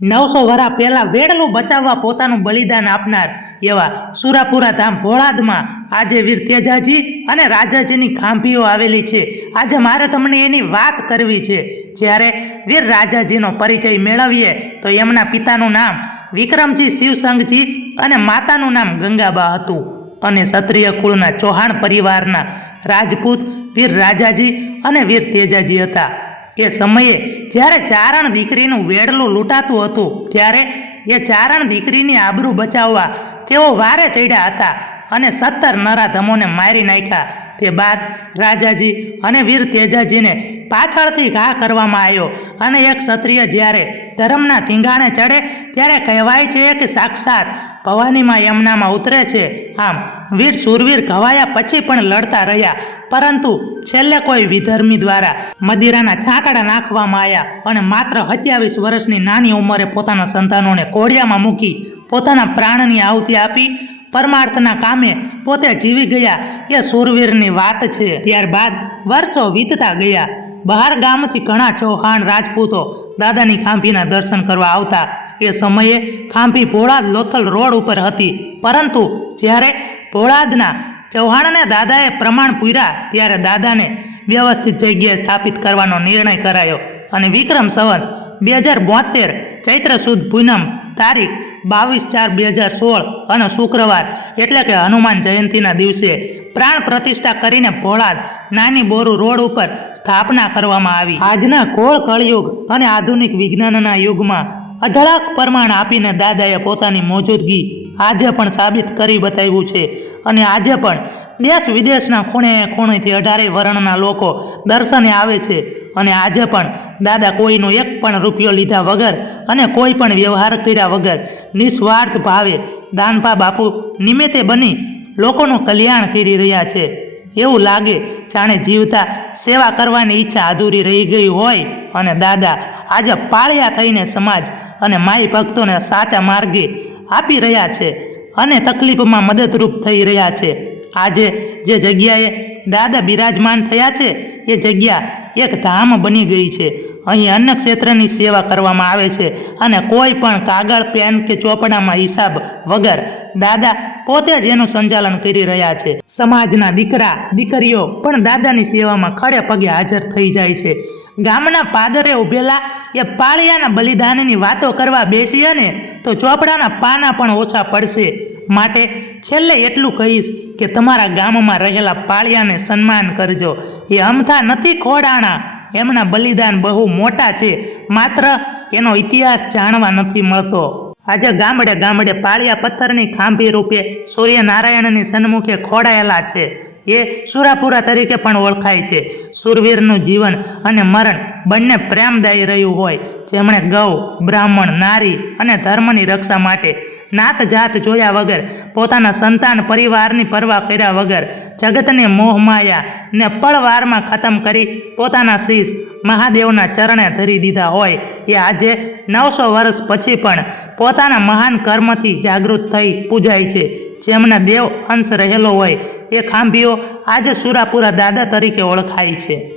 નવસો વર્ષ પહેલાં વેડલું બચાવવા પોતાનું બલિદાન આપનાર એવા સુરાપુરા ધામ ભોળાદમાં આજે વીર તેજાજી અને રાજાજીની ખાંભીઓ આવેલી છે. આજે મારે તમને એની વાત કરવી છે. જ્યારે વીર રાજાજીનો પરિચય મેળવીએ, તો એમના પિતાનું નામ વિક્રમજી, શિવસંગજી અને માતાનું નામ ગંગાબા હતું. અને ક્ષત્રિય કુળના ચૌહાણ પરિવારના રાજપૂત વીર રાજાજી અને વીર તેજાજી હતા. એ સમયે જ્યારે ચારણ દીકરીનું વેડલું લૂંટાતું હતું, ત્યારે એ ચારણ દીકરીની આબરૂ બચાવવા તેઓ વારે ચડ્યા હતા અને સત્તર નરાધમોને મારી નાખ્યા. તે બાદ રાજાજી અને વીર તેજાજીને પાછળથી ઘા કરવામાં આવ્યો અને એક ક્ષત્રિય જ્યારે ધર્મના ધીંગાણે ચડે, ત્યારે કહેવાય છે કે સાક્ષાત ભવાનીમાં એમનામાં ઉતરે છે. આમ વીર, સુરવીર ઘવાયા પછી પણ લડતા રહ્યા. પરંતુ છેલ્લે કોઈ વિધર્મી દ્વારા મદિરાના છાંકડા નાખવામાં આવ્યા અને માત્ર સત્યાવીસ વર્ષની નાની ઉંમરે પોતાના સંતાનોને કોડિયામાં મૂકી પોતાના પ્રાણની આહુતિ આપી પરમાર્થના કામે પોતે જીવી ગયા. એ સુરવીરની વાત છે. ત્યારબાદ વર્ષો વીતતા ગયા. બહાર ગામથી ઘણા ચૌહાણ રાજપૂતો દાદાની ખાંભીના દર્શન કરવા આવતા એ સમયે ખાંભી ભોળાદ લોથલ રોડ ઉપર હતી. પરંતુ જ્યારે ભોળાદના ચૌહાણને દાદાએ પ્રમાણ પૂર્યા, ત્યારે દાદાને વ્યવસ્થિત જગ્યાએ સ્થાપિત કરવાનો નિર્ણય કરાયો અને વિક્રમ સંવત બે હજાર બોતેર ચૈત્ર સુદ પૂનમ તારીખ બાવીસ ચાર બે હજાર સોળ અને શુક્રવાર, એટલે કે હનુમાન જયંતિના દિવસે પ્રાણ પ્રતિષ્ઠા કરીને ભોળાદ નાની બોરુ રોડ ઉપર સ્થાપના કરવામાં આવી. આજના કોળ કળયુગ અને આધુનિક વિજ્ઞાનના યુગમાં અઢળક પ્રમાણ આપીને દાદાએ પોતાની મોજૂદગી આજે પણ સાબિત કરી બતાવ્યું છે. અને આજે પણ દેશ વિદેશના ખૂણે ખૂણેથી અઢારે વર્ણના લોકો દર્શને આવે છે. અને આજે પણ દાદા કોઈનો એક પણ રૂપિયો લીધા વગર અને કોઈ પણ વ્યવહાર કર્યા વગર નિસ્વાર્થ ભાવે દાનપા બાપુ નિમિત્તે બની લોકોનું કલ્યાણ કરી રહ્યા છે. એવું લાગે જાણે જીવતા સેવા કરવાની ઈચ્છા અધૂરી રહી ગઈ હોય. અને દાદા, આજે પાળ્યા થઈને સમાજ અને માઈ ભક્તોને સાચા માર્ગે આપી રહ્યા છે અને તકલીફમાં મદદરૂપ થઈ રહ્યા છે. આજે જે જગ્યાએ દાદા બિરાજમાન થયા છે, એ જગ્યા એક ધામ બની ગઈ છે. અહીં અન્ય ક્ષેત્રની સેવા કરવામાં આવે છે અને કોઈ પણ કાગળ, પેન કે ચોપડામાં હિસાબ વગર દાદા પોતે જ એનું સંચાલન કરી રહ્યા છે. સમાજના દીકરા, દીકરીઓ પણ દાદાની સેવામાં ખડે પગે હાજર થઈ જાય છે. ગામના પાદરે ઉભેલા એ પાળિયાના બલિદાનની વાતો કરવા બેસીએ ને તો ચોપડાના પાના પણ ઓછા પડશે. માટે છેલ્લે એટલું કહીશ કે તમારા ગામમાં રહેલા પાળિયાને સન્માન કરજો. એ અમથા નથી ખોડાણા. એમના બલિદાન બહુ મોટા છે. માત્ર એનો ઇતિહાસ જાણવા નથી મળતો. આજે ગામડે ગામડે પાળિયા પથ્થરની ખાંભી રૂપે સૂર્યનારાયણની સન્મુખે ખોડાયેલા છે. એ સુરાપુરા તરીકે પણ ઓળખાય છે. સુરવીરનું જીવન અને મરણ બંને પ્રેમદાયી રહ્યું હોય. જેમણે ગૌ, બ્રાહ્મણ, નારી અને ધર્મની રક્ષા માટે નાત જાત જોયા વગર, પોતાના સંતાન પરિવારની પરવા કર્યા વગર, જગતને મોહમાયા ને પળવારમાં ખતમ કરી પોતાના શીશ મહાદેવના ચરણે ધરી દીધા હોય. એ આજે નવસો વર્ષ પછી પણ પોતાના મહાન કર્મથી જાગૃત થઈ પૂજાય છે. જેમના દેવ અંશ રહેલો હોય, એ ખાંભીઓ આજે સુરાપુરા દાદા તરીકે ઓળખાય છે.